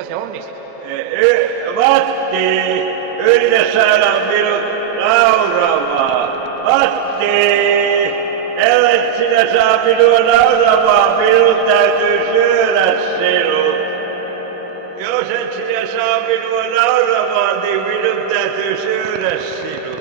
Etkö se onnistu? Matti, yritä saada minut nauramaan. Matti, ellei sinä saa minua nauramaan, minun täytyy syödä sinut. Jos et sinä saa minua nauramaan, niin minun täytyy syödä sinut.